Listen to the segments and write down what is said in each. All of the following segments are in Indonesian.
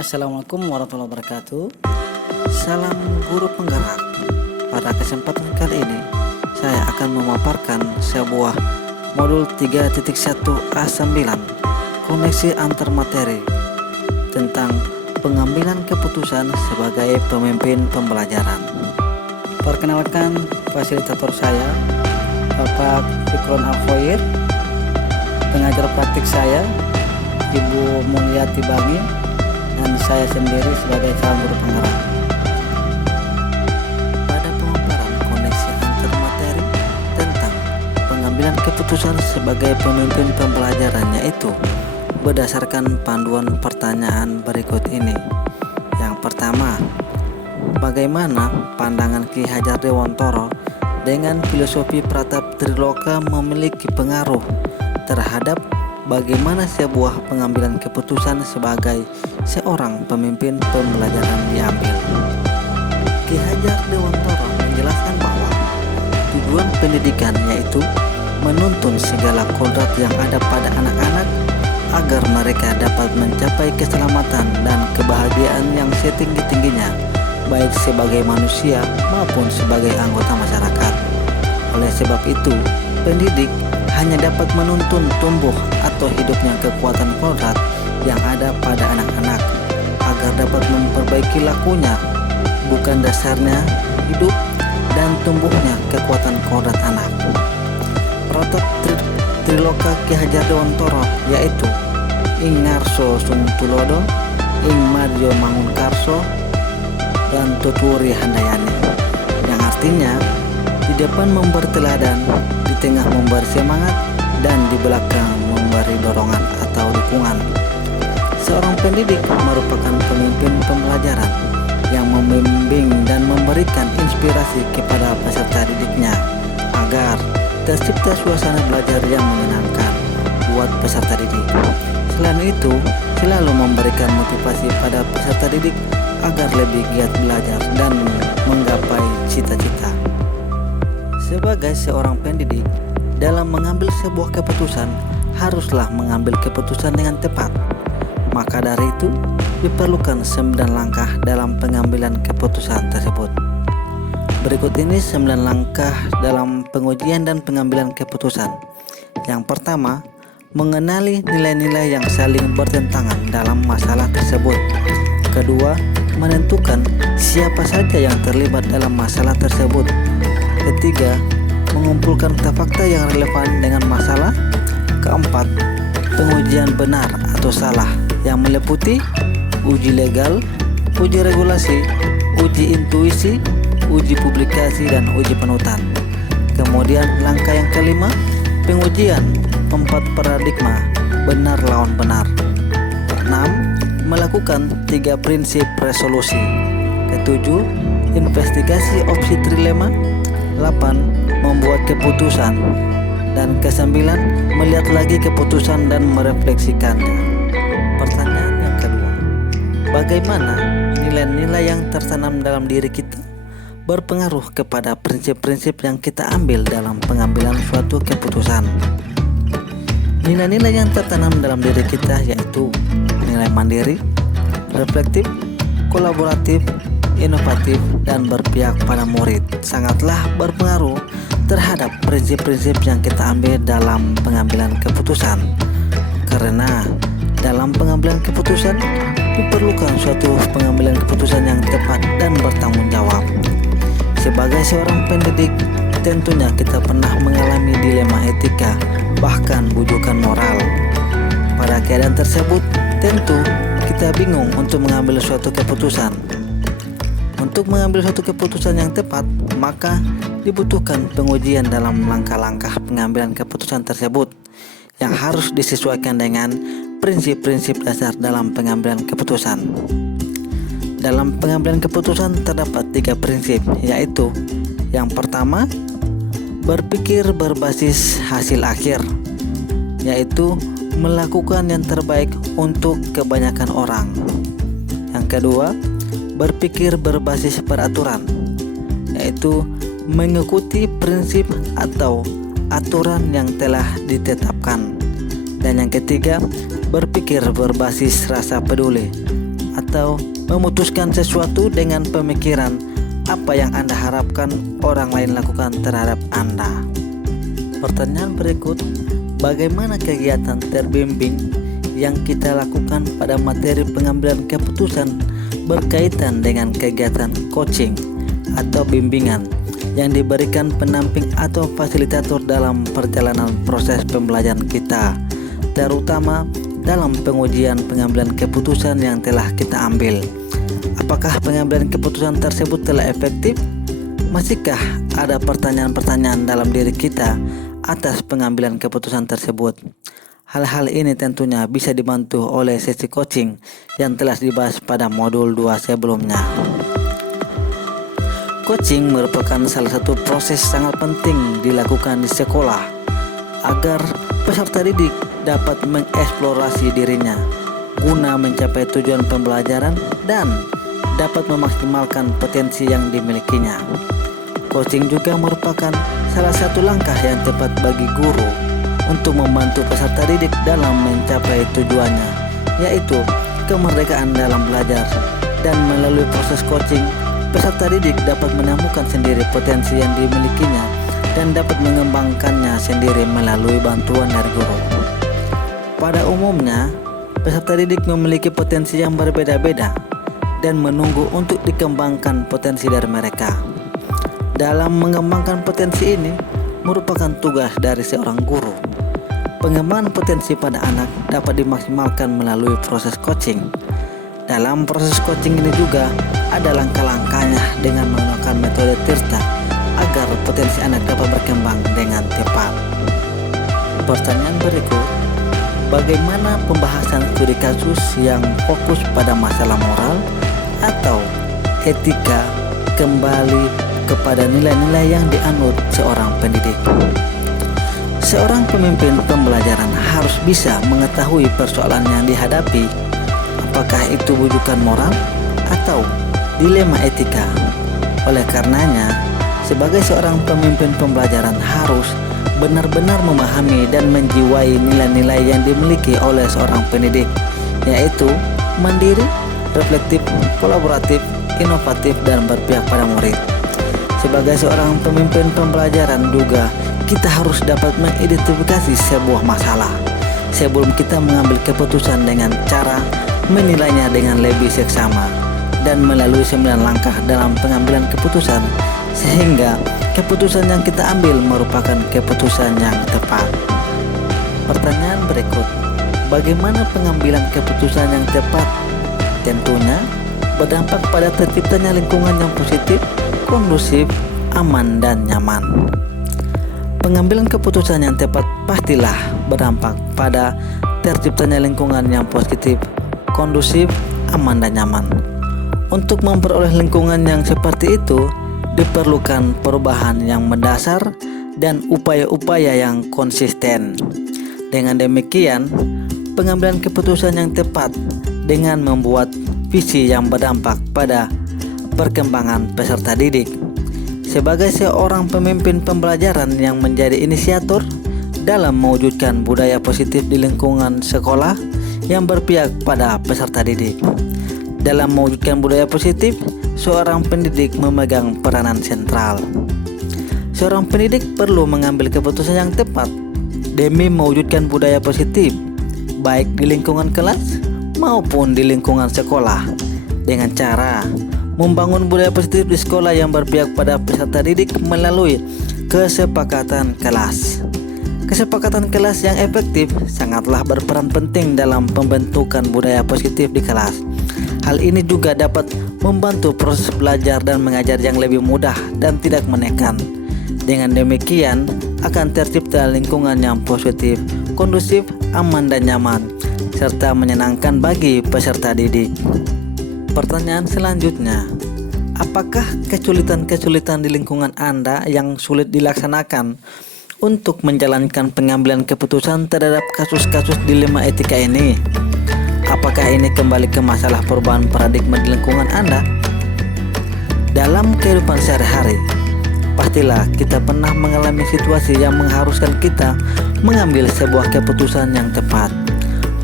Assalamualaikum warahmatullahi wabarakatuh. Salam guru penggerak. Pada kesempatan kali ini saya akan memaparkan sebuah modul 3.1A9 koneksi antar materi tentang pengambilan keputusan sebagai pemimpin pembelajaran. Perkenalkan fasilitator saya, Bapak Fikron Al-Khoir, pengajar praktik saya Ibu Mulyati Bangi, dan saya sendiri sebagai calon guru penggerak. Pada pemaparan koneksi antar materi tentang pengambilan keputusan sebagai pemimpin pembelajaran, yaitu berdasarkan panduan pertanyaan berikut ini. Yang pertama, bagaimana pandangan Ki Hajar Dewantara dengan filosofi Pratap Triloka memiliki pengaruh terhadap bagaimana sebuah pengambilan keputusan sebagai seorang pemimpin pembelajaran diambil. Ki Hajar Dewantara menjelaskan bahwa tujuan pendidikan yaitu menuntun segala kodrat yang ada pada anak-anak agar mereka dapat mencapai keselamatan dan kebahagiaan yang setinggi-tingginya, baik sebagai manusia maupun sebagai anggota masyarakat. Oleh sebab itu, pendidik hanya dapat menuntun tumbuh atau hidupnya kekuatan kodrat yang ada pada anak-anak agar dapat memperbaiki lakunya, bukan dasarnya hidup dan tumbuhnya kekuatan kodrat anak. Pratap Triloka Ki Hajar Dewantara yaitu ing ngarso sung tulodo, ing madyo mangunkarso, dan tuturi handayani, yang artinya di depan memberi teladan, di tengah memberi semangat, dan di belakang memberi dorongan atau dukungan. Seorang pendidik merupakan pemimpin pembelajaran yang membimbing dan memberikan inspirasi kepada peserta didiknya agar tercipta suasana belajar yang menyenangkan buat peserta didik. Selain itu, selalu memberikan motivasi pada peserta didik agar lebih giat belajar dan menggapai cita-cita. Sebagai seorang pendidik, dalam mengambil sebuah keputusan haruslah mengambil keputusan dengan tepat. Maka dari itu, diperlukan 9 langkah dalam pengambilan keputusan tersebut. Berikut ini 9 langkah dalam pengujian dan pengambilan keputusan. Yang pertama, mengenali nilai-nilai yang saling bertentangan dalam masalah tersebut. Kedua, menentukan siapa saja yang terlibat dalam masalah tersebut. Ketiga, mengumpulkan fakta yang relevan dengan masalah. Keempat, pengujian benar atau salah yang meliputi uji legal, uji regulasi, uji intuisi, uji publikasi, dan uji panutan. Kemudian langkah yang kelima, pengujian 4 paradigma benar lawan benar. 6. Melakukan 3 prinsip resolusi. Ketujuh, investigasi opsi trilema. 8. Membuat keputusan. Dan kesembilan, melihat lagi keputusan dan merefleksikannya. Pertanyaan yang kedua, bagaimana nilai-nilai yang tertanam dalam diri kita berpengaruh kepada prinsip-prinsip yang kita ambil dalam pengambilan suatu keputusan? Nilai-nilai yang tertanam dalam diri kita yaitu nilai mandiri, reflektif, kolaboratif, inovatif, dan berpihak pada murid sangatlah berpengaruh terhadap prinsip-prinsip yang kita ambil dalam pengambilan keputusan. Karena dalam pengambilan keputusan diperlukan suatu pengambilan keputusan yang tepat dan bertanggung jawab. Sebagai seorang pendidik, tentunya kita pernah mengalami dilema etika, bahkan bujukan moral. Pada keadaan tersebut, tentu kita bingung untuk mengambil suatu keputusan. Untuk mengambil suatu keputusan yang tepat, maka dibutuhkan pengujian dalam langkah-langkah pengambilan keputusan tersebut yang harus disesuaikan dengan prinsip-prinsip dasar dalam pengambilan keputusan. Dalam pengambilan keputusan terdapat 3 prinsip, yaitu yang pertama, berpikir berbasis hasil akhir, yaitu melakukan yang terbaik untuk kebanyakan orang. Yang kedua, berpikir berbasis peraturan, yaitu mengikuti prinsip atau aturan yang telah ditetapkan. Dan yang ketiga, berpikir berbasis rasa peduli atau memutuskan sesuatu dengan pemikiran apa yang Anda harapkan orang lain lakukan terhadap Anda. Pertanyaan berikut, bagaimana kegiatan terbimbing yang kita lakukan pada materi pengambilan keputusan berkaitan dengan kegiatan coaching atau bimbingan yang diberikan pendamping atau fasilitator dalam perjalanan proses pembelajaran kita, terutama dalam pengujian pengambilan keputusan yang telah kita ambil. Apakah pengambilan keputusan tersebut telah efektif? Masihkah ada pertanyaan-pertanyaan dalam diri kita atas pengambilan keputusan tersebut? Hal-hal ini tentunya bisa dibantu oleh sesi coaching yang telah dibahas pada modul 2 sebelumnya. Coaching merupakan salah satu proses sangat penting dilakukan di sekolah agar peserta didik dapat mengeksplorasi dirinya guna mencapai tujuan pembelajaran dan dapat memaksimalkan potensi yang dimilikinya. Coaching juga merupakan salah satu langkah yang tepat bagi guru untuk membantu peserta didik dalam mencapai tujuannya, yaitu kemerdekaan dalam belajar. Dan melalui proses coaching, peserta didik dapat menemukan sendiri potensi yang dimilikinya dan dapat mengembangkannya sendiri melalui bantuan dari guru. Pada umumnya, peserta didik memiliki potensi yang berbeda-beda dan menunggu untuk dikembangkan potensi dari mereka. Dalam mengembangkan potensi ini merupakan tugas dari seorang guru. Pengembangan potensi pada anak dapat dimaksimalkan melalui proses coaching. Dalam proses coaching ini juga ada langkah-langkahnya dengan menggunakan metode Tirta agar potensi anak dapat berkembang dengan tepat. Pertanyaan berikut, bagaimana pembahasan studi kasus yang fokus pada masalah moral atau etika kembali kepada nilai-nilai yang dianut seorang pendidik? Seorang pemimpin pembelajaran harus bisa mengetahui persoalan yang dihadapi, apakah itu wujudan moral atau dilema etika. Oleh karenanya, sebagai seorang pemimpin pembelajaran harus benar-benar memahami dan menjiwai nilai-nilai yang dimiliki oleh seorang pendidik, yaitu mandiri, reflektif, kolaboratif, inovatif, dan berpihak pada murid. Sebagai seorang pemimpin pembelajaran juga kita harus dapat mengidentifikasi sebuah masalah sebelum kita mengambil keputusan dengan cara menilainya dengan lebih seksama dan melalui 9 langkah dalam pengambilan keputusan sehingga keputusan yang kita ambil merupakan keputusan yang tepat. Pertanyaan berikut, bagaimana pengambilan keputusan yang tepat? Tentunya berdampak pada terciptanya lingkungan yang positif, kondusif, aman, dan nyaman. Pengambilan keputusan yang tepat pastilah berdampak pada terciptanya lingkungan yang positif, kondusif, aman, dan nyaman. Untuk memperoleh lingkungan yang seperti itu, diperlukan perubahan yang mendasar dan upaya-upaya yang konsisten. Dengan demikian, pengambilan keputusan yang tepat dengan membuat visi yang berdampak pada perkembangan peserta didik. Sebagai seorang pemimpin pembelajaran yang menjadi inisiator dalam mewujudkan budaya positif di lingkungan sekolah yang berpihak pada peserta didik. Dalam mewujudkan budaya positif, seorang pendidik memegang peranan sentral. Seorang pendidik perlu mengambil keputusan yang tepat demi mewujudkan budaya positif, baik di lingkungan kelas maupun di lingkungan sekolah, dengan cara membangun budaya positif di sekolah yang berpihak pada peserta didik melalui kesepakatan kelas. Kesepakatan kelas yang efektif sangatlah berperan penting dalam pembentukan budaya positif di kelas. Hal ini juga dapat membantu proses belajar dan mengajar yang lebih mudah dan tidak menekan. Dengan demikian, akan tercipta lingkungan yang positif, kondusif, aman, dan nyaman, serta menyenangkan bagi peserta didik. Pertanyaan selanjutnya, apakah kesulitan-kesulitan di lingkungan Anda yang sulit dilaksanakan untuk menjalankan pengambilan keputusan terhadap kasus-kasus dilema etika ini? Apakah ini kembali ke masalah perubahan paradigma di lingkungan Anda? Dalam kehidupan sehari-hari, pastilah kita pernah mengalami situasi yang mengharuskan kita mengambil sebuah keputusan yang tepat,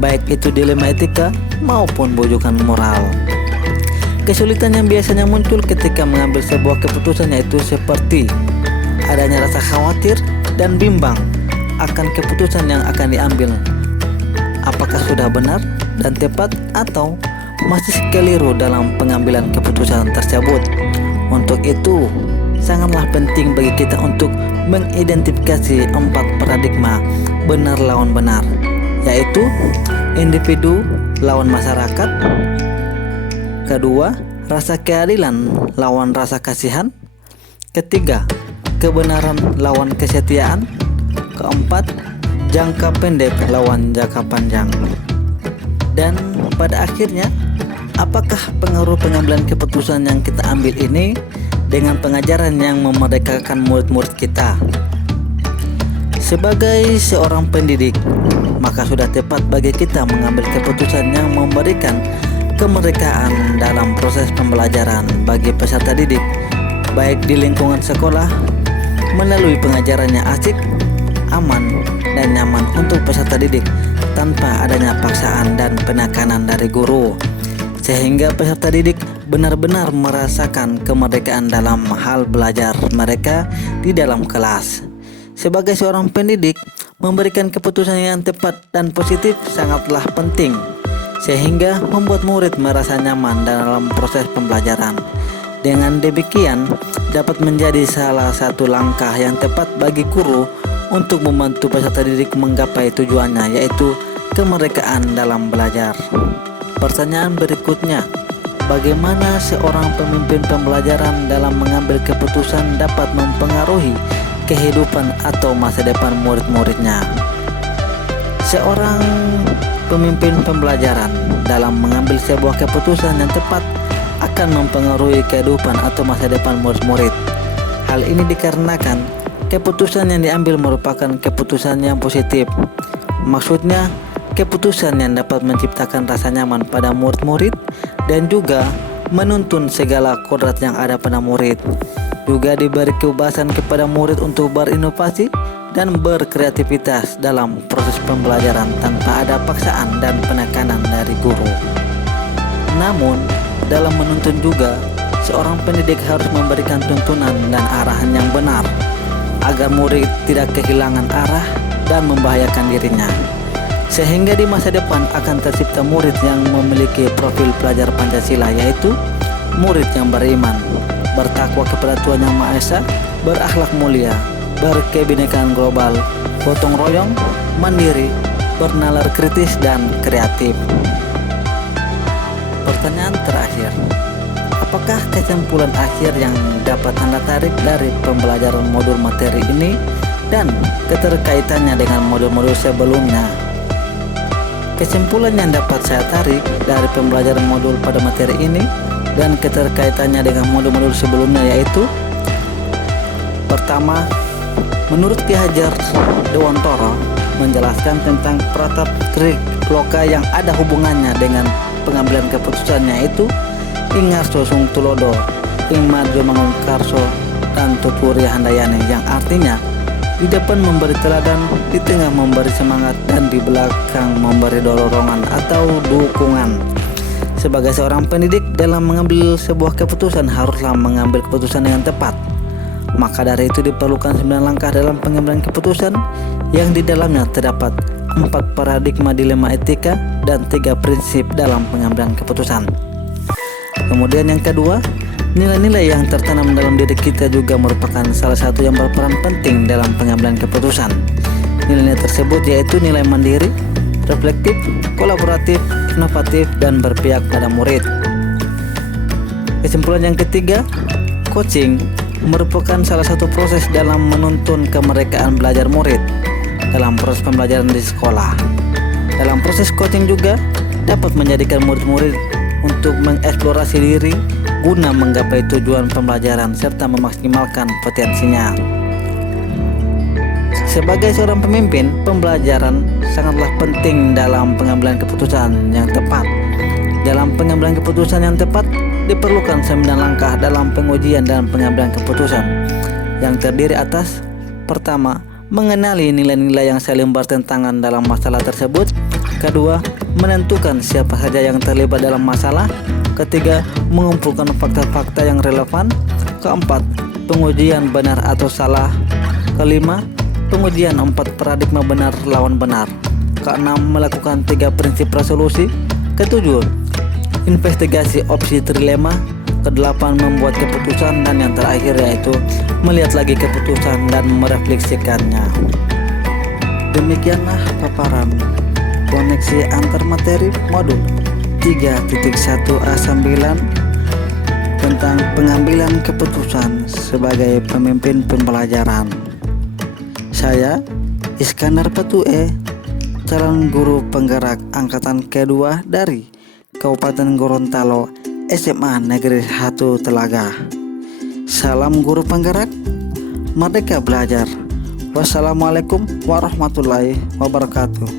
baik itu dilema etika maupun bujukan moral. Kesulitan yang biasanya muncul ketika mengambil sebuah keputusan yaitu seperti adanya rasa khawatir dan bimbang akan keputusan yang akan diambil. Apakah sudah benar dan tepat atau masih keliru dalam pengambilan keputusan tersebut. Untuk itu, sangatlah penting bagi kita untuk mengidentifikasi 4 paradigma benar lawan benar, yaitu individu lawan masyarakat, kedua, rasa keadilan lawan rasa kasihan, ketiga, kebenaran lawan kesetiaan, keempat, jangka pendek lawan jangka panjang. Dan pada akhirnya, apakah pengaruh pengambilan keputusan yang kita ambil ini dengan pengajaran yang memerdekakan murid-murid kita? Sebagai seorang pendidik, maka sudah tepat bagi kita mengambil keputusan yang memberikan kemerdekaan dalam proses pembelajaran bagi peserta didik, baik di lingkungan sekolah, melalui pengajarannya asik, aman, dan nyaman untuk peserta didik tanpa adanya paksaan dan penekanan dari guru, sehingga peserta didik benar-benar merasakan kemerdekaan dalam hal belajar mereka di dalam kelas. Sebagai seorang pendidik, memberikan keputusan yang tepat dan positif sangatlah penting, sehingga membuat murid merasa nyaman dalam proses pembelajaran. Dengan demikian, dapat menjadi salah satu langkah yang tepat bagi guru untuk membantu peserta didik menggapai tujuannya, yaitu kemerdekaan dalam belajar. Pertanyaan berikutnya, bagaimana seorang pemimpin pembelajaran dalam mengambil keputusan dapat mempengaruhi kehidupan atau masa depan murid-muridnya? Seorang pemimpin pembelajaran dalam mengambil sebuah keputusan yang tepat akan mempengaruhi kehidupan atau masa depan murid-murid. Hal ini dikarenakan keputusan yang diambil merupakan keputusan yang positif. Maksudnya, keputusan yang dapat menciptakan rasa nyaman pada murid-murid dan juga menuntun segala kodrat yang ada pada murid. Juga diberi kebebasan kepada murid untuk berinovasi dan berkreativitas dalam proses pembelajaran tanpa ada paksaan dan penekanan dari guru. Namun, dalam menuntun juga, seorang pendidik harus memberikan tuntunan dan arahan yang benar agar murid tidak kehilangan arah dan membahayakan dirinya, sehingga di masa depan akan tercipta murid yang memiliki profil pelajar Pancasila, yaitu murid yang beriman, bertakwa kepada Tuhan Yang Maha Esa, berakhlak mulia, berkebinekaan global, gotong royong, mandiri, bernalar kritis, dan kreatif. Pertanyaan terakhir, apakah kesimpulan akhir yang dapat Anda tarik dari pembelajaran modul materi ini dan keterkaitannya dengan modul-modul sebelumnya? Kesimpulan yang dapat saya tarik dari pembelajaran modul pada materi ini dan keterkaitannya dengan modul-modul sebelumnya yaitu: pertama, menurut Ki Hajar Dewantara menjelaskan tentang pratap trik loka yang ada hubungannya dengan pengambilan keputusannya, yaitu Ingarso Sung Tulodo, Ingmarjo Mangunkarso, dan Tuturi Handayani, yang artinya di depan memberi teladan, di tengah memberi semangat, dan di belakang memberi dorongan atau dukungan. Sebagai seorang pendidik, dalam mengambil sebuah keputusan haruslah mengambil keputusan dengan tepat. Maka dari itu diperlukan 9 langkah dalam pengambilan keputusan yang di dalamnya terdapat 4 paradigma dilema etika dan 3 prinsip dalam pengambilan keputusan. Kemudian yang kedua, nilai-nilai yang tertanam dalam diri kita juga merupakan salah satu yang berperan penting dalam pengambilan keputusan. Nilai-nilai tersebut yaitu nilai mandiri, reflektif, kolaboratif, inovatif, dan berpihak pada murid. Kesimpulan yang ketiga, coaching merupakan salah satu proses dalam menuntun kemerdekaan belajar murid dalam proses pembelajaran di sekolah. Dalam proses coaching juga dapat menjadikan murid-murid untuk mengeksplorasi diri guna menggapai tujuan pembelajaran serta memaksimalkan potensinya. Sebagai seorang pemimpin, pembelajaran sangatlah penting dalam pengambilan keputusan yang tepat. Dalam pengambilan keputusan yang tepat, diperlukan 9 langkah dalam pengujian dan pengambilan keputusan yang terdiri atas: pertama, mengenali nilai-nilai yang saling bertentangan dalam masalah tersebut Kedua, menentukan siapa saja yang terlibat dalam masalah. Ketiga, mengumpulkan fakta-fakta yang relevan. Keempat, pengujian benar atau salah. Kelima, pengujian 4 paradigma benar lawan benar. Keenam, melakukan 3 prinsip resolusi. Ketujuh, investigasi opsi trilema. Kedelapan, membuat keputusan. Dan yang terakhir yaitu melihat lagi keputusan dan merefleksikannya. Demikianlah paparan koneksi antar materi modul 3.1A9 tentang pengambilan keputusan sebagai pemimpin pembelajaran. Saya Iskandar Patue, calon guru penggerak angkatan kedua dari Kabupaten Gorontalo, SMA Negeri 1 Telaga. Salam guru penggerak, merdeka belajar. Wassalamualaikum warahmatullahi wabarakatuh.